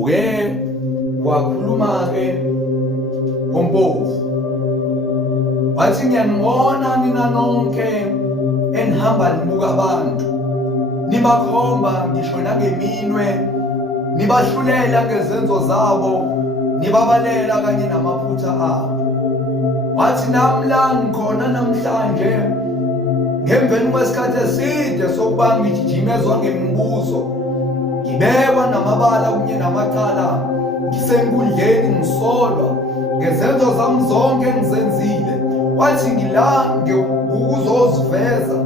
uke wakhuluma-ke uMpofu wathi, ngiyanibona nina nonke enihamba nibuka abantu, nibakhomba ngisho nangeminwe, nibahlulela ngezenzo zabo, nibabalela kanye namaphutha abo. Wathi nami la ngikhona namhlanje ngemveni kwesikhathi eside sokuba ngijijimezwa ngemibuzo, ngibekwa namabala kunye namacala, ngisenkundleni ngisolwa ngezenzo zami zonke engizenzile. Wathi ngilange ukuzoziveza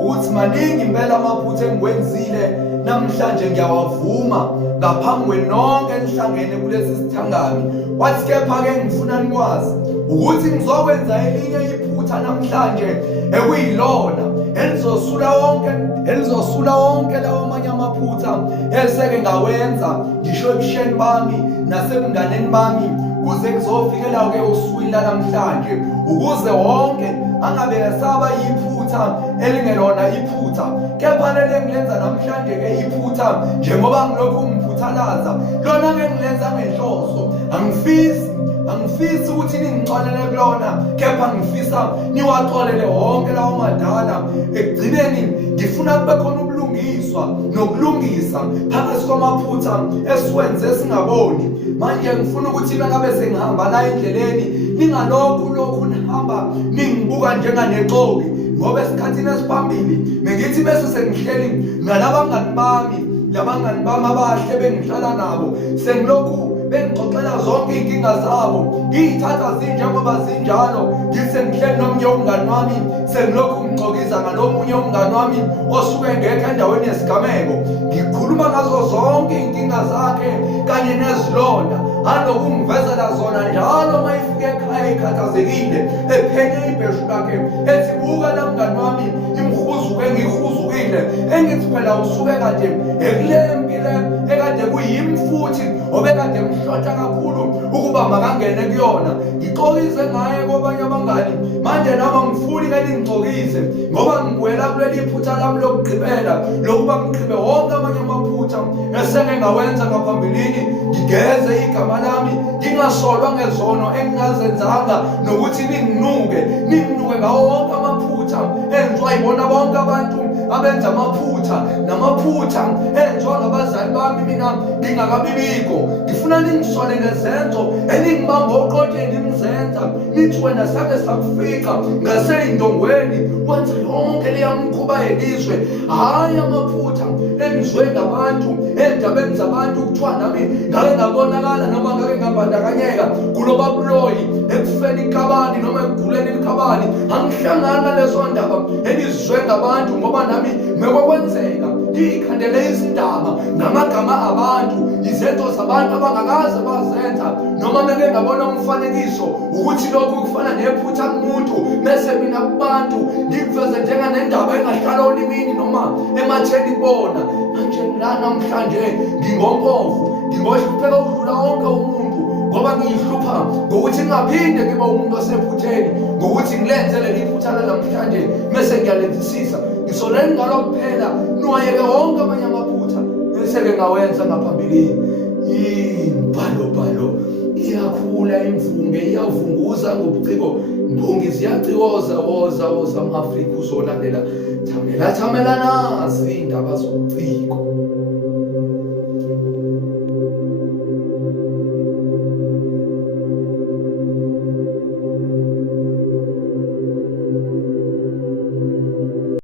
ukuthi maningi impela amaphutha engiwenzile, namhlanje ngiyawavuma ngaphambi kwenonke nihlangene kulesi sithangami. Wathi kepha-ke ngifuna nikwazi ukuthi ngizokwenza elinye iphutha namhlanje ekuyilona elizosula wonke lawo amanye amaphutha eseke ngawenza ngisho ebusheni bami nasebunganeni bami, kuze kuzofikela-ke usukwini lanamhlanje, ukuze wonke angabe esaba iphutha elingelona iphutha, kepha leli engilenza namhlanje-ke iphutha njengoba ngilokhu ngiphuthalaza lona-ke ngilenza ngenhloso. Angifisi ukuthi ningixolele kulona, kepha ngifisa niwaxolele wonke lawo madala. Ekugcineni ngifuna kube khona ubulungiswa nokulungisa phakathi kwamaphutha esiwenze singaboni. Manje ngifuna ukuthi nangabe sengihamba la endleleni ningalokhu nihamba ningibuka njenganexoki, ngoba esikhathini esiphambili bengithi bese sengihleli nalabangani bami abahle bengihlala nabo, sengilokhu bengixoxela zonke inkinga zabo, ngiyithatha zinjengoba zinjalo, ngisengihleli nomunye umngani wami sengilokhu ngixokiza ngalomunye umngani wami osuke ngekho endaweni yesigameko, ngikhuluma ngazo zonke inkinga zakhe kanye nezilonda, anokungivezela zona njalo uma ifike ekhaya ikhathazekile, ephenye ibheshu lakhe ethi, buka la mngani wami imhuzuke ngihuzukile, engithi phela usuke kade ekulempi le ekade kuyimfuthi obekade mhlotha kakhulu ukuba makangene kuyona. Ngixolise ngaye kwabanye abangani, manje noma ngifuni-ke ningixolise ngoba ngibuela kuleli phutha lami lokugqibela lokuba ngigqibe wonke amanye amaphutha eseke ngawenza ngaphambilini, ngigeze igama lami, ngingasolwa ngezono engingazenzanga, nokuthi ninginuke ngawo wonke amaphutha enziwa yibona bonke abantu abenza amaphutha namaphutha enziwa ngabazali bami mina ngingakabibikho. Ngifuna ningisole ngezenzo eningibamba oqotsheni nizenza, nithi wena sake sakufika ngasey'ndongweni wenza yonke leya mkhuba yelizwe, hhayi amaphutha enziwe ngabantu endabeni zabantu, kuthiwa nami ngake ngabonakala noma ngake ngabandakanyeka kuloba buloyi ekufeni ikabani noma ekuguleni ikabani. Angihlangana lezo ndaba elizwe ngabantu ngoba nami mekwakwenzeka ngiyikhandele izindaba ngamagama abantu, izenzo zabantu abangakaze bazenza, noma meke ngabona umfanekiso ukuthi lokhu kufana nephutha kumuntu, bese mina kubantu ngikuveze njenganendaba engahlala olimini noma ematheni kubona. Manje la namhlanje ngingompofu, ngingoshipheka ukudlula wonke umuntu, ngoba ngiyihlupha ngokuthi ngingaphinde ngibe umuntu osephutheni, ngokuthi ngilenze leli phutha namhlanje bese ngiyalenzisisa. Ngisoleni ngalo kuphela, niwayeke wonke amanye amaphutha eseke ngawenza ngaphambilini. Imbhalobhalo iyakhula, imvunge iyavunguza ngobuciko, mbongi ziyacikoza, woza ama-Afrika uzolandela thamela nazi indaba zobuciko.